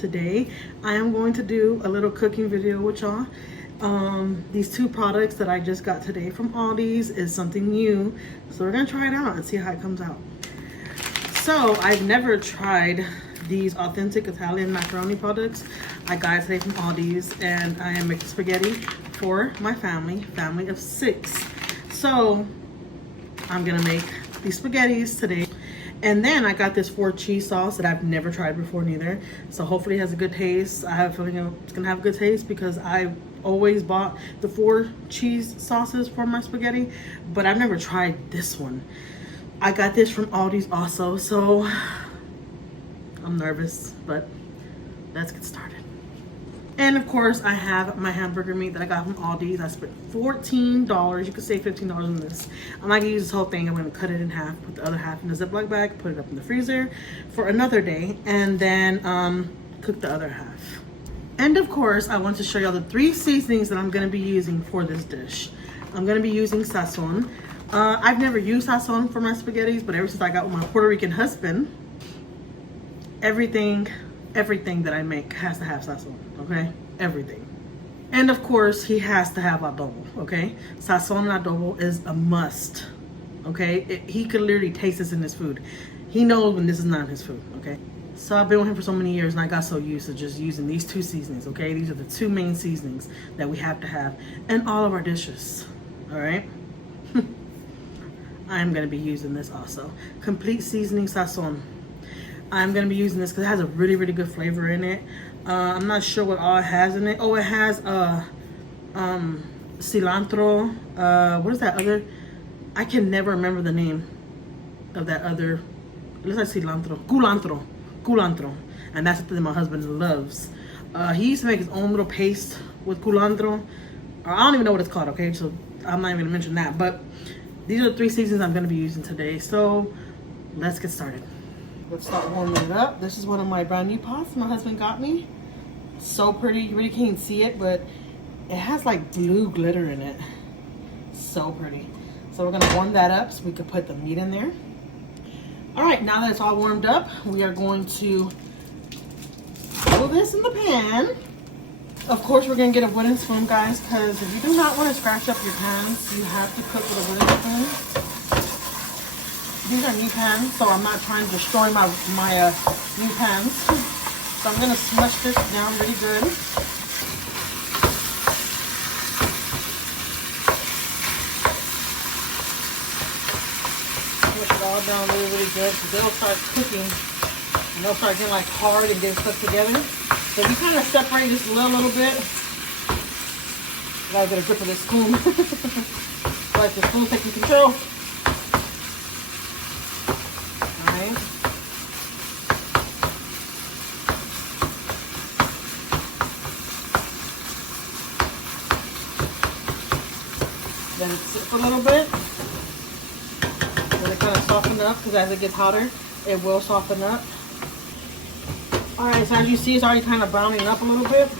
today I am going to do a little cooking video with y'all. These two products that I just got today from Aldi's is something new, so we're gonna try it out and see how it comes out. So I've never tried these authentic Italian macaroni products. I got it today from Aldi's, and I am making spaghetti for my family of 6. So I'm gonna make these spaghettis today. And then I got this 4 cheese sauce that I've never tried before neither. So hopefully it has a good taste. I have a feeling it's gonna have a good taste because I've always bought the 4 cheese sauces for my spaghetti, but I've never tried this one. I got this from Aldi's also, so I'm nervous, but let's get started. And of course, I have my hamburger meat that I got from Aldi's. I spent $14. You could save $15 on this. I'm not gonna use this whole thing. I'm gonna cut it in half, put the other half in a Ziploc bag, put it up in the freezer for another day, and then cook the other half. And of course, I want to show y'all the 3 seasonings that I'm gonna be using for this dish. I'm gonna be using sazon. I've never used sazon for my spaghettis, but ever since I got with my Puerto Rican husband, everything that I make has to have sazon, okay? Everything. And of course, he has to have adobo, okay? Sazon and adobo is a must, okay? He could literally taste this in his food. He knows when this is not his food, okay? So I've been with him for so many years, and I got so used to just using these 2 seasonings, okay? These are the 2 main seasonings that we have to have in all of our dishes, all right? I'm gonna be using this also. Complete seasoning sazon. I'm gonna be using this because it has a really, really good flavor in it. I'm not sure what all it has in it. Oh, it has cilantro. What is that other? I can never remember the name of that other. It looks like cilantro. Culantro. And that's something that my husband loves. He used to make his own little paste with culantro. Or I don't even know what it's called, okay? So I'm not even gonna mention that. But these are the 3 seasons I'm gonna be using today. So let's get started. Let's start warming it up. This is one of my brand new pots my husband got me. So pretty. You really can't see it, but it has like blue glitter in it. So pretty. So we're gonna warm that up so we can put the meat in there. All right, now that it's all warmed up, we are going to put this in the pan. Of course, we're gonna get a wooden spoon, guys, because if you do not want to scratch up your pans, you have to cook with a wooden spoon. These are new pans, so I'm not trying to destroy my new pans. So I'm gonna smush this down really good. Smush it all down really, really good. So they'll start cooking, and they'll start getting like hard and getting stuck together. So if you kind of separate this a little bit, you gotta get a grip of this spoon. Like the spoon taking control. Then sit for a little bit. Then it kind of soften up because as it gets hotter, it will soften up. Alright, so as you see, it's already kind of browning up a little bit.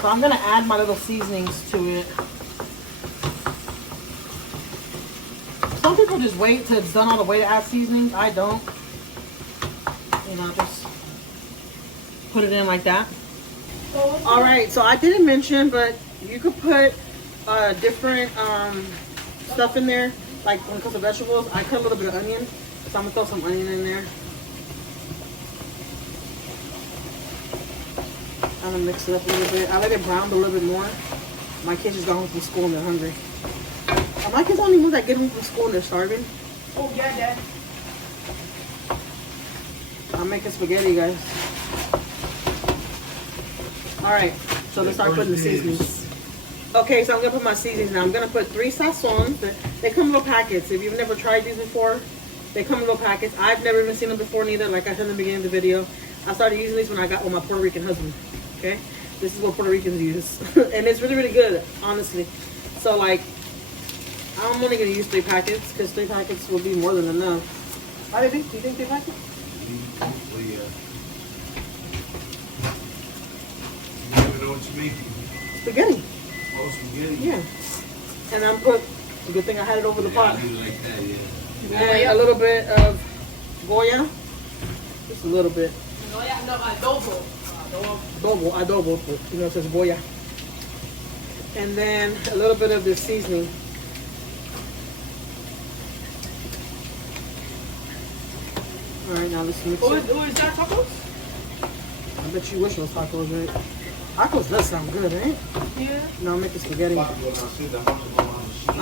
So I'm going to add my little seasonings to it. Some people just wait till it's done all the way to add seasonings. I don't. You know, just put it in like that. Alright, so I didn't mention, but you could put different stuff in there, like when it comes to vegetables. I cut a little bit of onion, so I'm gonna throw some onion in there. I'm gonna mix it up a little bit. I let it brown a little bit more. My kids just got home from school and they're hungry. My kids only ones that get home from school and they're starving. Oh yeah, Dad. I'm making spaghetti, guys. All right, so let's start putting the seasonings. Okay, so I'm gonna put my seasonings now. I'm gonna put 3 sazons. They come in little packets. If you've never tried these before, they come in little packets. I've never even seen them before neither. Like I said in the beginning of the video, I started using these when I got with my Puerto Rican husband. Okay, this is what Puerto Ricans use, and it's really, really good, honestly. So like, I'm only gonna use 3 packets because 3 packets will be more than enough. How do you think 3 packets? Hopefully, you never know what you mean. Spaghetti. Oh, spaghetti? Yeah. And I'm put, it's a good thing I had it over the pot. I do like that, yeah. And a little bit of Goya. Just a little bit. Soya, no, adobo. Adobo, you know, it says boya. And then a little bit of this seasoning. All right, now let's mix Who it. is that, tacos? I bet you wish those tacos, right? Tacos does sound good, right? Yeah. Now I'll make the spaghetti. All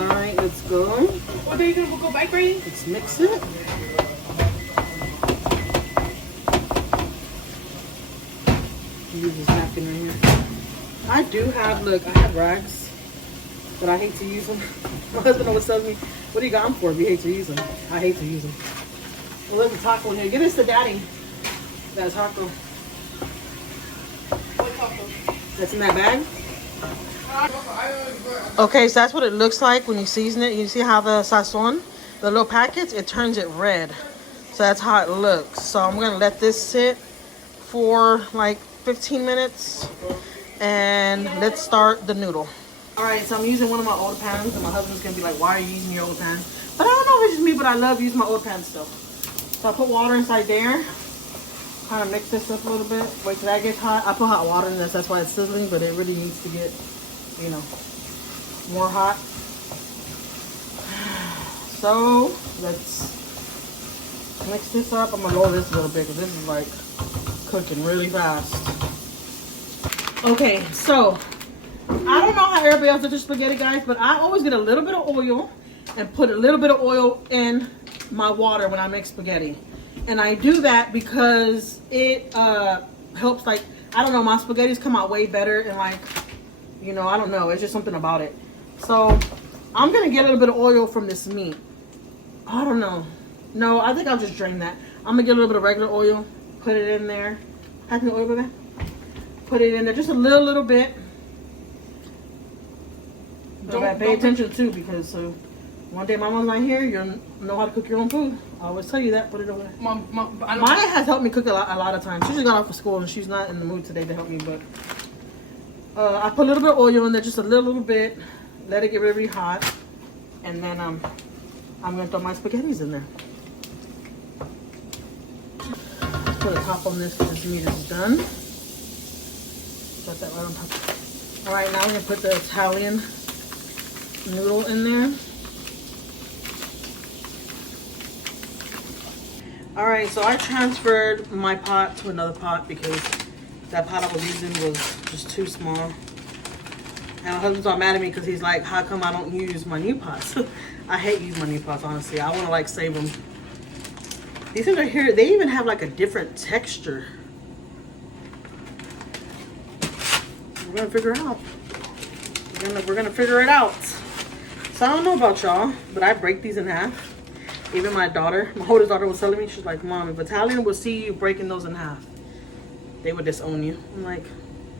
right, let's go. What are you gonna go bike riding? Let's mix it. Use this napkin right here. I do have, look, I have rags, but I hate to use them. My husband always tells me, what do you got them for if you hate to use them? I hate to use them. Well, there's a taco in here. Give this to Daddy. That taco. What taco? That's in that bag. Okay, so that's what it looks like when you season it. You see how the sazon, the little packets, it turns it red. So that's how it looks. So I'm gonna let this sit for like 15 minutes and let's start the noodle. All right, so I'm using one of my old pans and my husband's gonna be like, why are you using your old pan? But I don't know if it's just me, but I love using my old pan still. So I put water inside there, kind of mix this up a little bit. Wait till that gets hot. I put hot water in this, that's why it's sizzling, but it really needs to get, you know, more hot. So let's mix this up. I'm gonna lower this a little bit because this is like cooking really fast. Okay, so I don't know how everybody else does their spaghetti, guys, but I always get a little bit of oil and put a little bit of oil in my water when I make spaghetti. And I do that because it helps, like, I don't know, my spaghettis come out way better and, like, you know, I don't know, it's just something about it. So I'm gonna get a little bit of oil from this meat. I don't know. No, I think I'll just drain that. I'm gonna get a little bit of regular oil, put it in there. Have the oil there. Put it in there, just a little bit. Don't pay attention too, because one day Mama's not here, you'll know how to cook your own food. I always tell you that. Put it over there. Maya has helped me cook a lot of times. She just got off of school and she's not in the mood today to help me, but I put a little bit of oil in there, just a little bit. Let it get really hot, and then I'm gonna throw my spaghettis in there. Put a top on this because this meat is done. Got that right on top. All right, now we're gonna put the Italian noodle in there. All right, so I transferred my pot to another pot because that pot I was using was just too small. And my husband's all mad at me because he's like, how come I don't use my new pots? I hate using my new pots, honestly. I want to like save them. These things are here, they even have like a different texture. We're gonna figure it out. We're gonna figure it out. So I don't know about y'all, but I break these in half. Even my daughter, my oldest daughter was telling me, she's like, Mom, if Italian would see you breaking those in half, they would disown you. I'm like,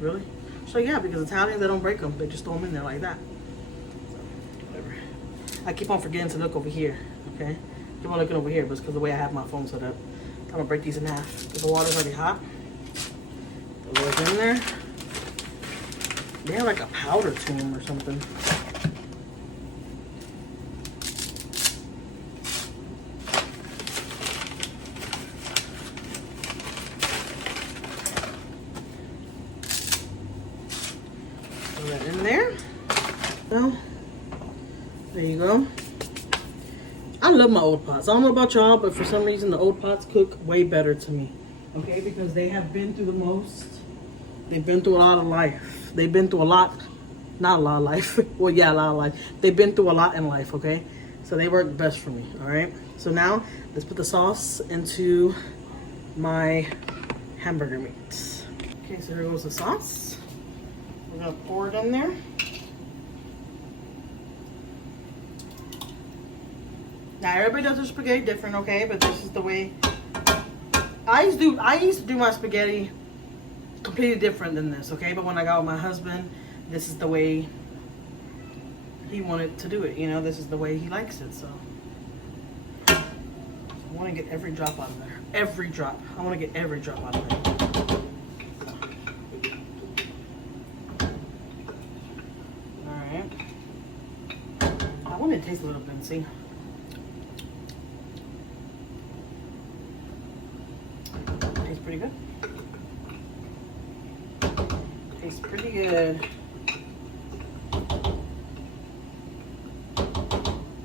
really? So yeah, because Italians, they don't break them. They just throw them in there like that. So, whatever. I keep on forgetting to look over here, okay? Keep on looking over here, but it's because the way I have my phone set up. I'm gonna break these in half because the water's already hot. Put those in there. They have like a powder to them or something. Put that in there. So, there you go. I love my old pots. I don't know about y'all, but for some reason the old pots cook way better to me. Okay, because they have been through the most. They've been through a lot of life. They've been through a lot, not a lot of life. Well, yeah, a lot of life. They've been through a lot in life, okay? So they work best for me, all right? So now, let's put the sauce into my hamburger meat. Okay, so here goes the sauce. We're gonna pour it in there. Now, everybody does their spaghetti different, okay? But this is the way I used to do my spaghetti completely different than this, okay? But when I got with my husband, this is the way he wanted to do it, you know? This is the way he likes it, so. I want to get every drop out of there. Every drop. I want to get every drop out of there. Alright. I want it to taste a little bit, see? Tastes pretty good. Tastes pretty good.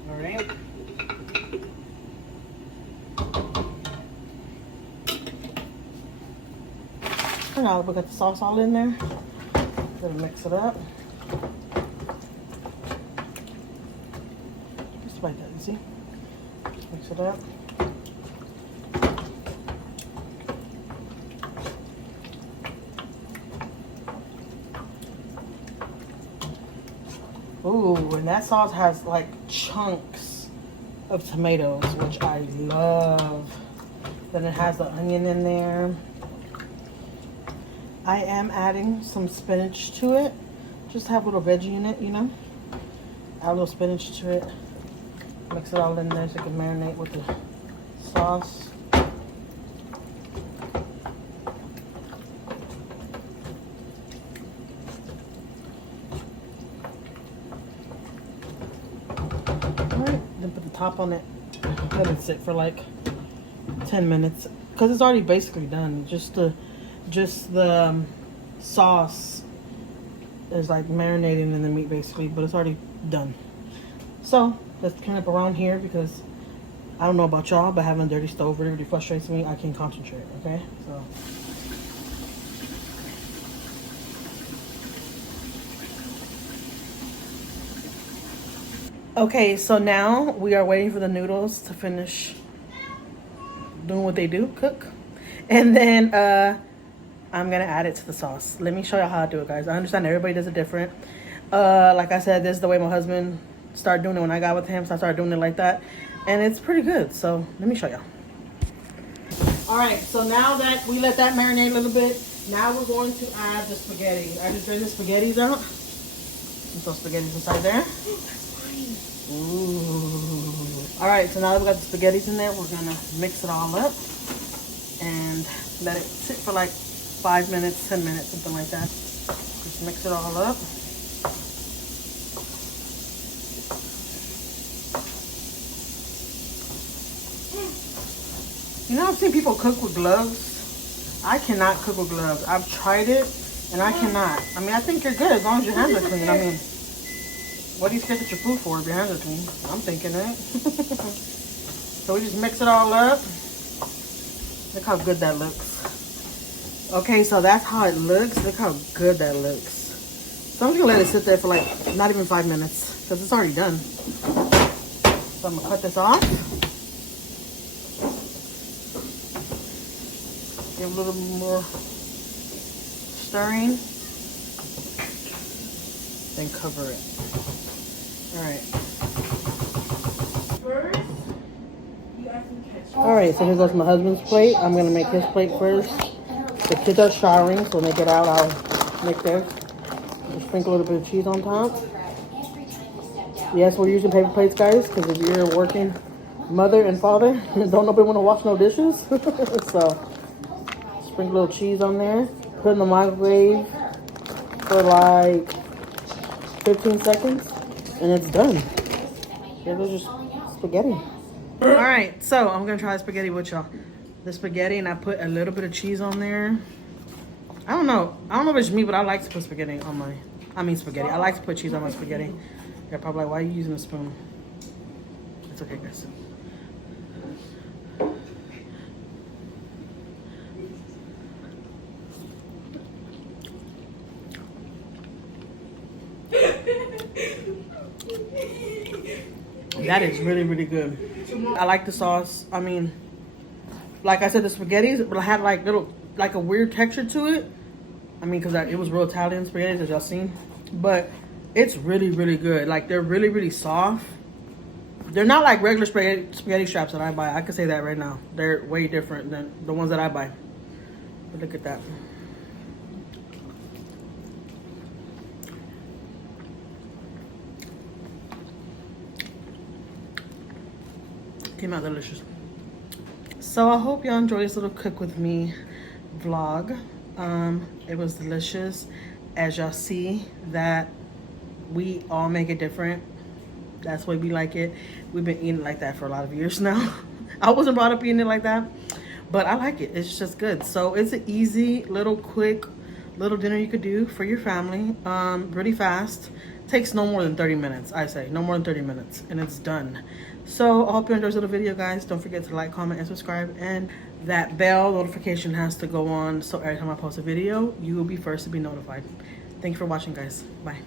All right. And now we got the sauce all in there. Gonna mix it up. Just like that, you see? Mix it up. Ooh, and that sauce has like chunks of tomatoes, which I love. Then it has the onion in there. I am adding some spinach to it. Just have a little veggie in it, you know. Add a little spinach to it. Mix it all in there so it can marinate with the sauce. Alright, then put the top on it. Let it sit for like 10 minutes. Because it's already basically done. Just the sauce is like marinating in the meat basically, but it's already done. So let's clean up around here because I don't know about y'all, but having a dirty stove really frustrates me. I can't concentrate, okay? So okay, so now we are waiting for the noodles to finish doing what they do, cook. And then I'm gonna add it to the sauce. Let me show y'all how to do it, guys. I understand everybody does it different. Like I said, this is the way my husband started doing it when I got with him, so I started doing it like that. And it's pretty good, so let me show y'all. All right, so now that we let that marinate a little bit, now we're going to add the spaghetti. I just drained the spaghettis out. Put those spaghettis inside there. Ooh. All right, so now that we got the spaghettis in there, we're gonna mix it all up and let it sit for like 5 minutes, 10 minutes, something like that. Just mix it all up. You know, I've seen people cook with gloves. I cannot cook with gloves. I've tried it and I cannot. I mean, I think you're good as long as your hands are clean. I mean, what are you scared at your food for if your hands are clean? I'm thinking it. So we just mix it all up. Look how good that looks. Okay, so that's how it looks. Look how good that looks. So I'm just gonna let it sit there for like not even 5 minutes because it's already done. So I'm gonna cut this off. Give a little more stirring. Then cover it. All right. All right, so here goes my husband's plate. I'm gonna make his plate first. The kids are showering, so when they get out, I'll make theirs. Just sprinkle a little bit of cheese on top. Yes, we're using paper plates, guys, because if you're a working mother and father, don't nobody want to wash no dishes. So sprinkle a little cheese on there. Put it in the microwave for like 15 seconds, and it's done. Here goes your spaghetti. All right, so I'm gonna try the spaghetti with y'all. The spaghetti, and I put a little bit of cheese on there. I don't know if it's me, but I like to put spaghetti on my, spaghetti. I like to put cheese on my spaghetti. You're probably like, why are you using a spoon? It's okay, guys. That is really, really good. I like the sauce. I mean, like I said, the spaghettis, but I had like a weird texture to it. I mean, because it was real Italian spaghettis, as y'all seen. But it's really, really good. Like, they're really, really soft. They're not like regular spaghetti straps that I buy. I can say that right now. They're way different than the ones that I buy. But look at that. Came out delicious. So I hope y'all enjoy this little cook with me vlog. It was delicious. As y'all see that we all make it different. That's why we like it. We've been eating like that for a lot of years now. I wasn't brought up eating it like that, but I like it. It's just good. So it's an easy, little, quick, little dinner you could do for your family, really fast. Takes no more than 30 minutes, I say. No more than 30 minutes, and it's done. So I hope you enjoyed this little video, guys. Don't forget to like, comment, and subscribe. And that bell notification has to go on, so every time I post a video, you will be first to be notified. Thank you for watching, guys. Bye.